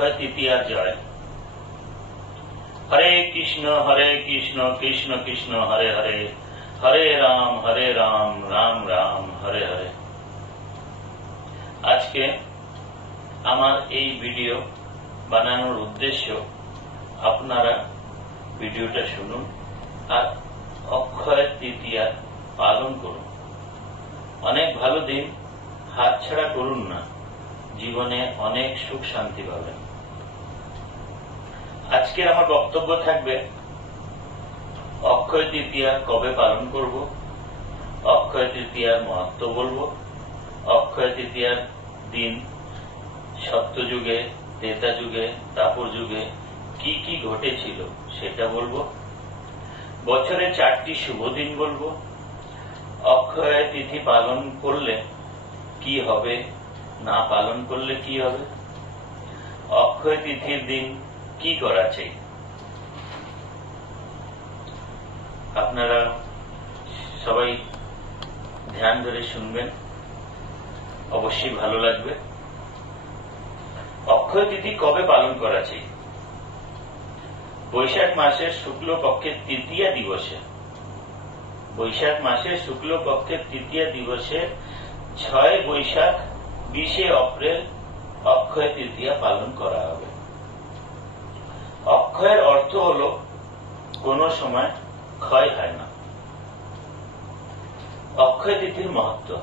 অক্ষয় তৃতীয়ার জয়। হরে কৃষ্ণ কৃষ্ণ কৃষ্ণ হরে হরে, হরে রাম রাম রাম হরে হরে। আজকে আমার এই ভিডিও বানানোর উদ্দেশ্য, আপনারা ভিডিওটা শুনুন আর অক্ষয় তৃতীয়া পালন করুন। অনেক ভালো দিন হাতছাড়া করুন না, জীবনে অনেক সুখ শান্তি পাবেন। আজকের আমার বক্তব্য থাকবে অক্ষয় তৃতীয়া কবে পালন করব, অক্ষয় তৃতীয়ার মাহাত্ম্য বলবো, অক্ষয় তৃতীয়ার দিন সত্যযুগে, ত্রেতা যুগে, দ্বাপর যুগে কি কি ঘটেছিল সেটা বলবো, বছরে 4টি শুভ দিন বলবো, অক্ষয় তিথি পালন করলে কি হবে, না পালন করলে কি হবে, অক্ষয় তিথির দিন কি করা চাই। আপনারা সবাই ধ্যান ধরে শুনবেন, অবশ্যই ভালো লাগবে। অক্ষয় তিথি কবে পালন করা চাই? বৈশাখ মাসের শুক্লপক্ষের তৃতীয়া দিবসে, বৈশাখ মাসের শুক্লপক্ষের তৃতীয়া দিবসে 6 বৈশাখ 20 এপ্রিল অক্ষয় তৃতীয়া পালন করা হবে। অক্ষয়ের অর্থ হল কোন সময় ক্ষয় হয় না। অক্ষয় তিথির মাহাত্ম্য।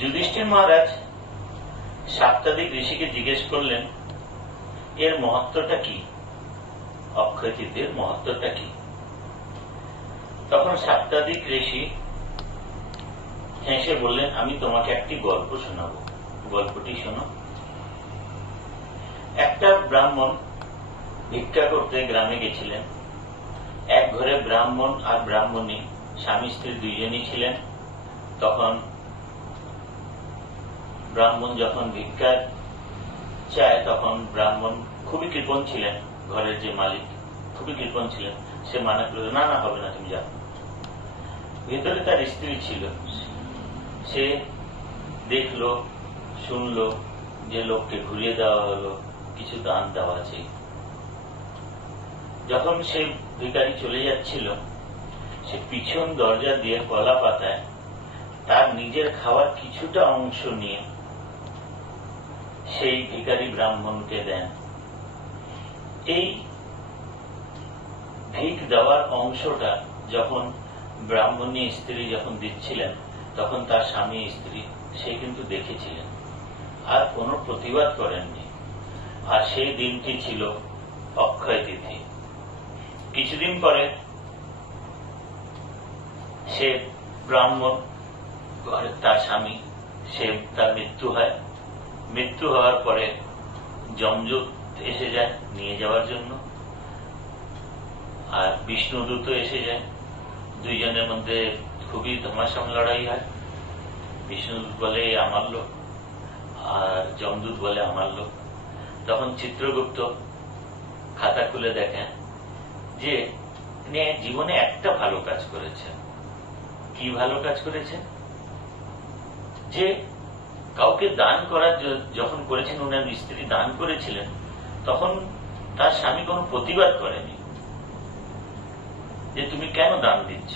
যুধিষ্ঠির মহারাজ সাপ্তাদিক ঋষিকে জিজ্ঞেস করলেন, এর মহত্বটা কি, অক্ষয় তিথির মহত্বটা কি? তখন সাপ্তাদিক ঋষি হেসে বললেন, আমি তোমাকে একটি গল্প শোনাবো, গল্পটি শোনো। একটা ব্রাহ্মণ ভিক্ষা করতে গ্রামে গেছিলেন। এক ঘরে ব্রাহ্মণ আর ব্রাহ্মণী, স্বামী স্ত্রী দুইজনই ছিলেন। তখন ব্রাহ্মণ যখন ভিক্ষা চায়, তখন ব্রাহ্মণ খুবই কৃপণ ছিলেন, ঘরের যে মালিক খুবই কৃপণ ছিলেন। সে মানা করল, না না হবে না, তুমি যাও। ভেতরে তার স্ত্রী ছিল, সে দেখলো শুনলো যে লোককে ঘুরিয়ে দেওয়া হলো, কিছু দান দেওয়া আছে। যখন সে ভিখারি চলে যাচ্ছিল, সে পিছন দরজা দিয়ে কলা পাতায় তার নিজের খাওয়ার কিছুটা অংশ নিয়ে সেই ভিখারি ব্রাহ্মণকে দেন। এই ভিক দেওয়ার অংশটা যখন ব্রাহ্মণী স্ত্রী যখন দিচ্ছিলেন, তখন তার স্বামী স্ত্রী সে কিন্তু দেখেছিলেন আর কোনো প্রতিবাদ করেননি। আর সেই দিনটি ছিল অক্ষয় তিথি। কিছুদিন পরে সে ব্রাহ্মণ, তার স্বামী, সে তার মৃত্যু হয়। মৃত্যু হওয়ার পরে যমদূত এসে যায় নিয়ে যাওয়ার জন্য, আর বিষ্ণুদূত এসে যায়। দুইজনের মধ্যে খুবই ধমাসাম লড়াই হয়। বিষ্ণুদূত বলে আমার লোক, আর যমদূত বলে আমার লোক। তখন চিত্রগুপ্ত খাতা খুলে দেখেন যে জীবনে একটা ভালো কাজ করেছেন। কি ভালো কাজ করেছেন? যে কাউকে দান করার যখন করেছেন, ওনার স্ত্রী দান করেছিলেন, তখন তার স্বামী কোনো প্রতিবাদ করেনি যে তুমি কেন দান দিচ্ছ।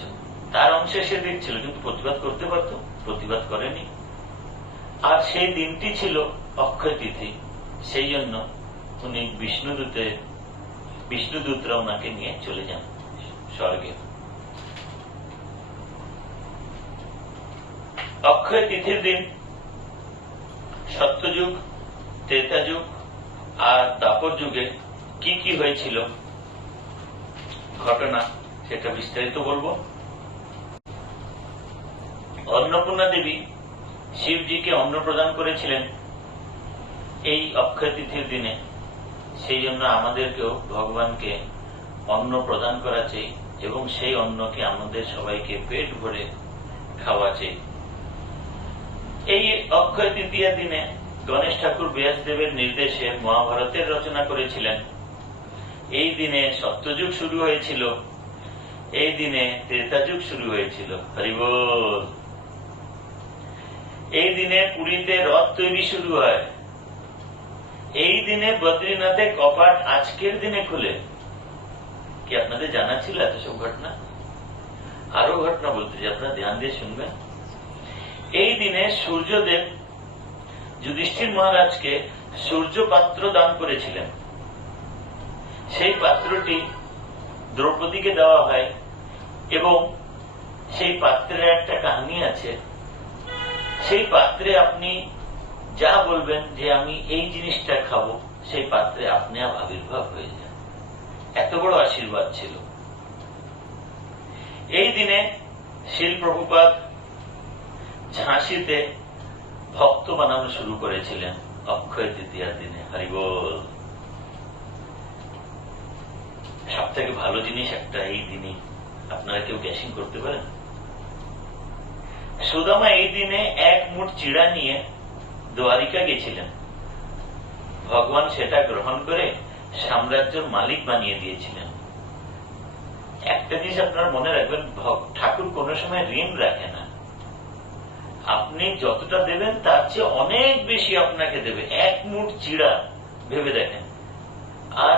তার অংশে সে দিচ্ছিল, কিন্তু প্রতিবাদ করতে পারত, প্রতিবাদ করেনি। আর সেই দিনটি ছিল অক্ষয় তিথি। সেই জন্য উনি বিষ্ণুদূতরা ওনাকে নিয়ে চলে যান স্বর্গে। অক্ষয় তিথির দিন সত্যযুগ, ত্রেতা যুগ আর দ্বাপর যুগে কি কি হয়েছিল ঘটনা, সেটা বিস্তারিত বলবো। অন্নপূর্ণা দেবী শিবজিকে অন্ন প্রদান করেছিলেন এই অক্ষয় তিথির দিনে। সেই জন্য আমাদেরকেও ভগবানকে অন্ন প্রদান করা চাই এবং সেই অন্নকে আমাদের সবাইকে পেট ভরে খাওয়া চাই। এই অক্ষয় তৃতীয়া দিনে গণেশ ঠাকুর ব্যাসদেবের নির্দেশে মহাভারতের রচনা করেছিলেন। এই দিনে সত্যযুগ শুরু হয়েছিল, এই দিনে ত্রেতা যুগ শুরু হয়েছিল। হরি বল। এই দিনে পুরীতে রথ তৈরি শুরু হয়। এই দিনে বদ্রীনাথে কপাট আজকের দিনে খুলে, কি আপনাদের জানা ছিল এত সব ঘটনা? আরো ঘটনা বলতে যে আপনারা ধ্যান দিয়ে শুনবেন। এই দিনে সূর্যদেব যুধিষ্ঠির মহারাজকে সূর্য পাত্র দান করেছিলেন। সেই পাত্রটি দ্রৌপদীকে দেওয়া হয় এবং সেই পাত্রের একটা কাহিনী আছে। সেই পাত্রে আপনি যা বলবেন যে আমি এই জিনিসটা খাবো, সেই পাত্রে আপনি আবির্ভাব হয়ে যান। এত বড় আশীর্বাদ ছিল। এই দিনে শিল প্রভুপাদ ঝাঁসিতে ভক্ত বানানো শুরু করেছিলেন অক্ষয় তৃতীয়ার দিনে। হরিবোল। সব থেকে ভালো জিনিস একটা এই দিনে, আপনারা কেউ গ্যাসিং করতে পারেন? সুদামা এই দিনে এক মুঠ চিড়া নিয়ে দ্বারিকা গেছিলেন। ভগবান সেটা গ্রহণ করে সাম্রাজ্যের মালিক বানিয়ে দিয়েছিলেন। একটা জিনিস আপনারা মনে রাখবেন, ঠাকুর কোন সময় ঋণ রাখে না। আপনি যতটা দেবেন তার চেয়ে অনেক বেশি আপনাকে দেবে। এক মুঠ চিড়া ভেবে দেখেন, আর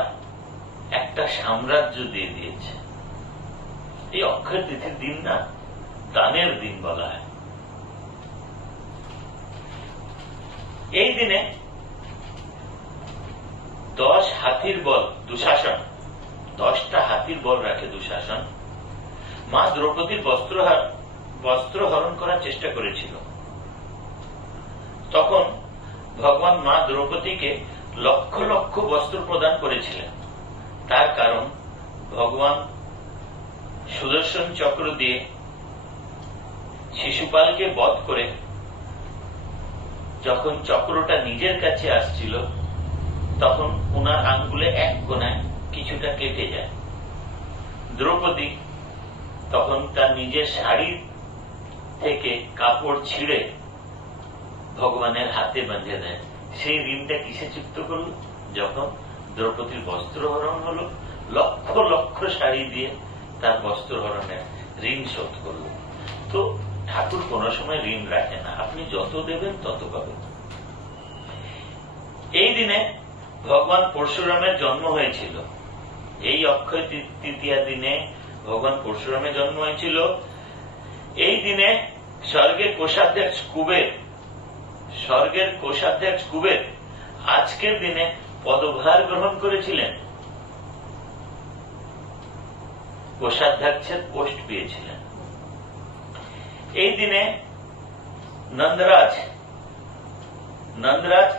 একটা সাম্রাজ্য দিয়ে দিয়েছে। এই অক্ষয় তিথির দিন না দানের দিন বলা হয়। এই দিনে 10 হাতির বল দুঃশাসন, 10টা হাতির বল রাখে দুঃশাসন, মা দ্রৌপদীর বস্ত্র হরণ করার চেষ্টা করেছিল। তখন ভগবান মা দ্রৌপদীকে লক্ষ লক্ষ বস্ত্র প্রদান করেছিলেন। তার কারণ ভগবান সুদর্শন চক্র দিয়ে শিশুপালকে বধ করে যখন চক্রটা নিজের কাছে আসছিল, তখন ওনার আঙ্গুলে এক কোণায় কিছুটা কেটে যায়। দ্রৌপদী তখন তার নিজের শাড়ি থেকে কাপড় ছিঁড়ে ভগবানের হাতে বেঁধে দেয়। সেই ঋণটা কিসে চুক্ত করল? যখন দ্রৌপদীর বস্ত্রহরণ হলো, লক্ষ লক্ষ শাড়ি দিয়ে তার বস্ত্রহরণের ঋণ শোধ করল। তো ঠাকুর কোন সময় ঋণ রাখে না, আপনি যত দেবেন তত পাবেন। এই দিনে ভগবান পরশুরামের জন্ম হয়েছিল। এই অক্ষয় তৃতীয়া দিনে ভগবান পরশুরামের জন্ম হয়েছিল। এই দিনে স্বর্গের কোষাধ্যক্ষ কুবের আজকের দিনে পদভার গ্রহণ করেছিলেন, কোষাধ্যক্ষের পোস্ট পেয়েছিলেন। এই দিনে নন্দরাজ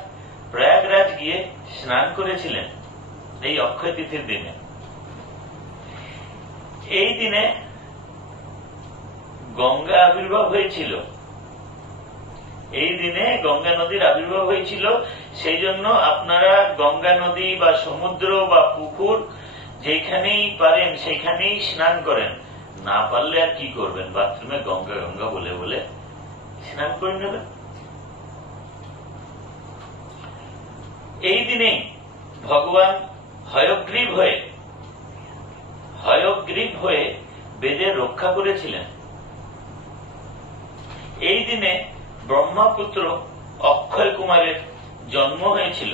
প্রয়াগরাজ গিয়ে স্নান করেছিলেন এই অক্ষয় তিথির দিনে। এই দিনে গঙ্গা আবির্ভাব হয়েছিল। এই দিনে গঙ্গা নদীর আবির্ভাব হয়েছিল। সেই জন্য আপনারা গঙ্গা নদী বা সমুদ্র বা পুকুর যেখানেই পারেন সেখানেই স্নান করেন। না পারলে আর কি করবেন, বাথরুমে গঙ্গা গঙ্গা বলে বলে স্নান করে নেবেন। এই দিনে ভগবান হয়গ্রীব হয়ে বেদের রক্ষা করেছিলেন। এই দিনে ব্রহ্মপুত্র অক্ষয় কুমারের জন্ম হয়েছিল।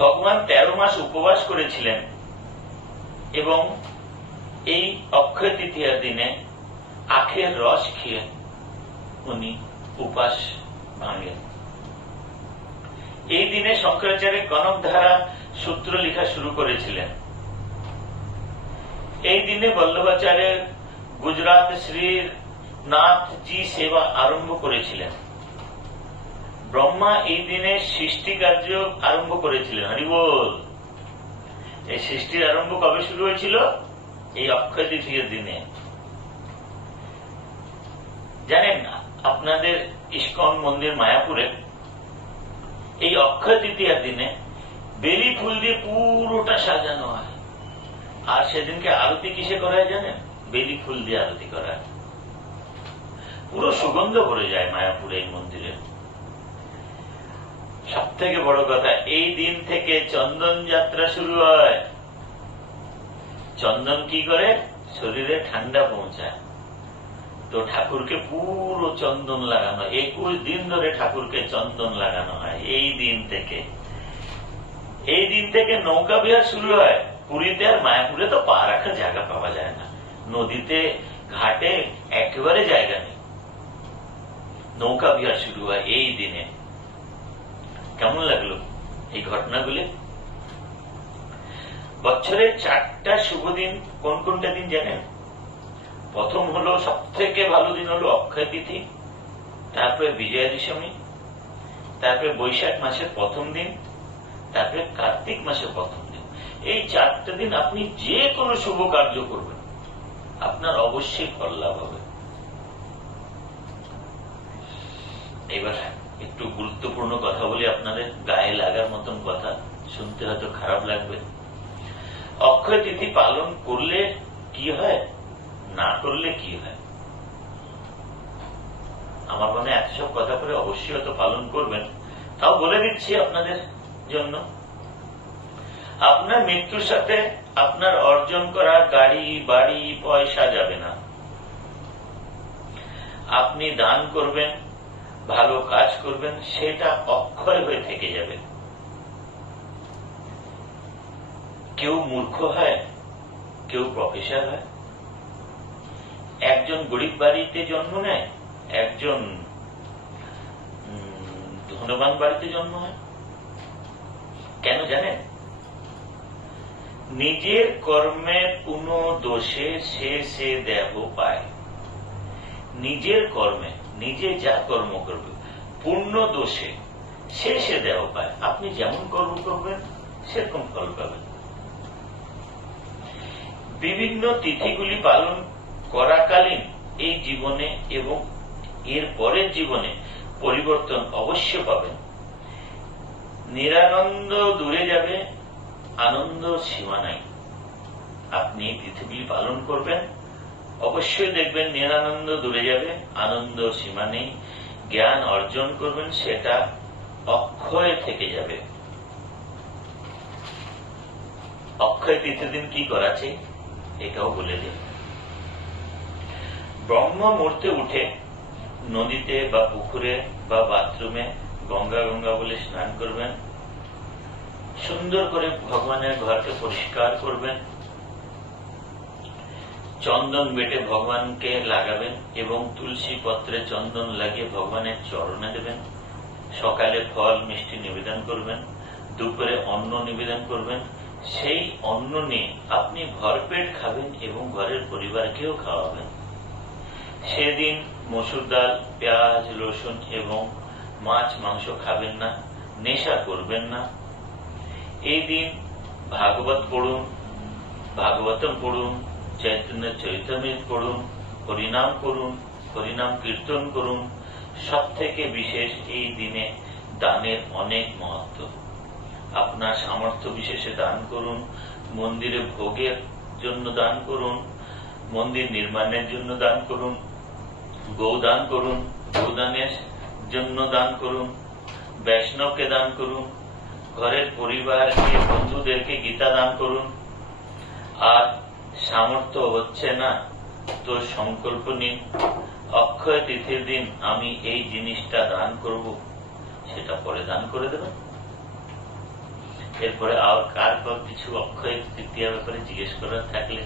ভগবান 13 মাস উপবাস করেছিলেন এবং এই অক্ষয় তৃতীয়ার দিনে আখের রস খেয়ে উনি উপাস ভাঙেন। এই দিনে শঙ্করাচার্য কনকধারা সূত্র লেখা শুরু করেছিলেন। এই দিনে বল্লভাচার্য গুজরাট শ্রীনাথজি সেবা আরম্ভ করেছিলেন। ব্রহ্মা এই দিনে সৃষ্টি কার্য আরম্ভ করেছিলেন। হরিবোল। এই সৃষ্টির আরম্ভ কবে শুরু হয়েছিল? এই অক্ষয় তৃতীয়ার দিনে। জানেন আপনাদের ইস্কন মন্দির মায়াপুরে এই অক্ষয় তৃতীয়ার দিনে বেলি ফুল দিয়ে পুরোটা সাজানো হয়। আর সেদিনকে আরতি কিসে করা হয় জানেন? বেলি ফুল দিয়ে আরতি করা হয়। পুরো সুগন্ধ ভরে যায় মায়াপুরে এই মন্দিরে। সব থেকে বড় কথা, এই দিন থেকে চন্দন যাত্রা শুরু হয়। চন্দন কি করে? শরীরে ঠান্ডা পৌঁছায়। তো ঠাকুরকে পুরো চন্দন লাগানো, 21 দিন ধরে ঠাকুরকে চন্দন লাগানো হয়। এই দিন থেকে নৌকা বিহার শুরু হয়। পুরীতে আর মায়াপুরে তো পা রাখার জায়গা পাওয়া যায় না, নদীতে ঘাটে একেবারে জায়গা নেই। নৌকা বিহার শুরু হয় এই দিনে। কেমন লাগলো এই ঘটনাগুলি? বছরের 4টা শুভ দিন কোন কোনটা দিন জানেন? প্রথম হলো, সব থেকে ভালো দিন হলো অক্ষয় তিথি, তারপরে বিজয়া দশমী, তারপরে বৈশাখ মাসের প্রথম দিন, তারপরে কার্তিক মাসের প্রথম দিন। এই 4টা দিন আপনি যে কোনো শুভ কার্য করবেন, আপনার অবশ্যই ফল লাভ হবে। এবার একটু গুরুত্বপূর্ণ কথা বলি, আপনাদের গায়ে লাগার মতন কথা, শুনতে হয়তো খারাপ লাগবে। অক্ষয় তিথি পালন করলে কি হয়, না করলে কি হয়? আমার মনে এত সব কথা করে অবশ্যই হয়তো পালন করবেন, তাও বলে দিচ্ছি আপনাদের জন্য। আপনার মৃত্যুর সাথে আপনার অর্জন করা গাড়ি, বাড়ি, পয়সা যাবে না। আপনি দান করবেন, ভালো কাজ করবেন, সেটা অক্ষয় হয়ে থেকে যাবে। কেউ মূর্খ হয়, কেউ প্রফেসর হয়। একজন গরিব বাড়িতে জন্ম নেয়, একজন ধনবান বাড়িতে জন্ম হয়। কেন জানেন? নিজের কর্মে পুনঃ দোষে সে দেহ পায়। নিজের কর্মে, নিজে যা কর্ম করবে, পূর্ণ দোষে সে দেহ পায়। আপনি যেমন কর্ম করবেন সেরকম ফল পাবেন। বিভিন্ন তিথিগুলি পালন করাকালীন এই জীবনে এবং এর পরের জীবনে পরিবর্তন অবশ্য পাবেন। নিরানন্দ দূরে যাবে, আনন্দ সীমা নাই। আপনি এই তিথিগুলি পালন করবেন, অবশ্যই দেখবেন নিরানন্দ দূরে যাবে, আনন্দ সীমা নেই। জ্ঞান অর্জন করবেন, সেটা অক্ষয় থেকে যাবে। অক্ষয় তিথির দিন কি করাছে এটাও বলে দিন। ব্রহ্ম মুহূর্তে উঠে নদীতে বা পুকুরে বা বাথরুমে গঙ্গা বলে স্নান করবেন। সুন্দর করে ভগবানের ঘরকে পরিষ্কার করবেন, চন্দন বেটে ভগবানকে লাগাবেন এবং তুলসী পত্রে চন্দন লাগিয়ে ভগবানের চরণে দেবেন। সকালে ফল মিষ্টি নিবেদন করবেন, দুপুরে অন্ন নিবেদন করবেন। সেই অন্ন নিয়ে আপনি ভরপেট খাবেন এবং ঘরের পরিবারকেও খাওয়াবেন। সেদিন মসুর ডাল, পেঁয়াজ, রসুন এবং মাছ মাংস খাবেন না, নেশা করবেন না। এই দিন ভাগবত পড়ুন, ভাগবতম পড়ুন, চৈতন্য চরিতামৃত পড়ুন, হরিনাম করুন, হরিনাম কীর্তন করুন। সব থেকে বিশেষ এই দিনে দানের অনেক মহত্ব। আপনার সামর্থ্য বিশেষে দান করুন, মন্দিরে ভোগের জন্য দান করুন, মন্দির নির্মাণের জন্য দান করুন, গৌদান করুন, গোদানের জন্য দান করুন, বৈষ্ণবকে দান করুন, ঘরের পরিবারকে, বন্ধুদেরকে গীতা দান করুন। আর সামর্থ্য হচ্ছে না তো সংকল্প নিন, অক্ষয় তিথির দিন আমি এই জিনিসটা দান করব, সেটা পরে দান করে দেবেন। এরপরে আর কার কিছু অক্ষয় তৃতীয়ার ব্যাপারে জিজ্ঞেস করার থাকলে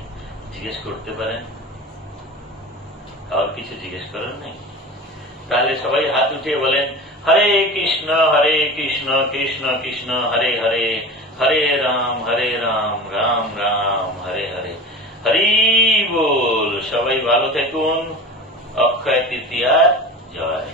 জিজ্ঞেস করতে পারেন। আর কিছু জিজ্ঞেস করার নেই? তাহলে সবাই হাত উঠিয়ে বলেন, হরে কৃষ্ণ কৃষ্ণ কৃষ্ণ হরে হরে, হরে রাম রাম রাম হরে হরে। হরি বল। সবাই ভালো থাকুন। অক্ষয় তৃতীয়ার জয়।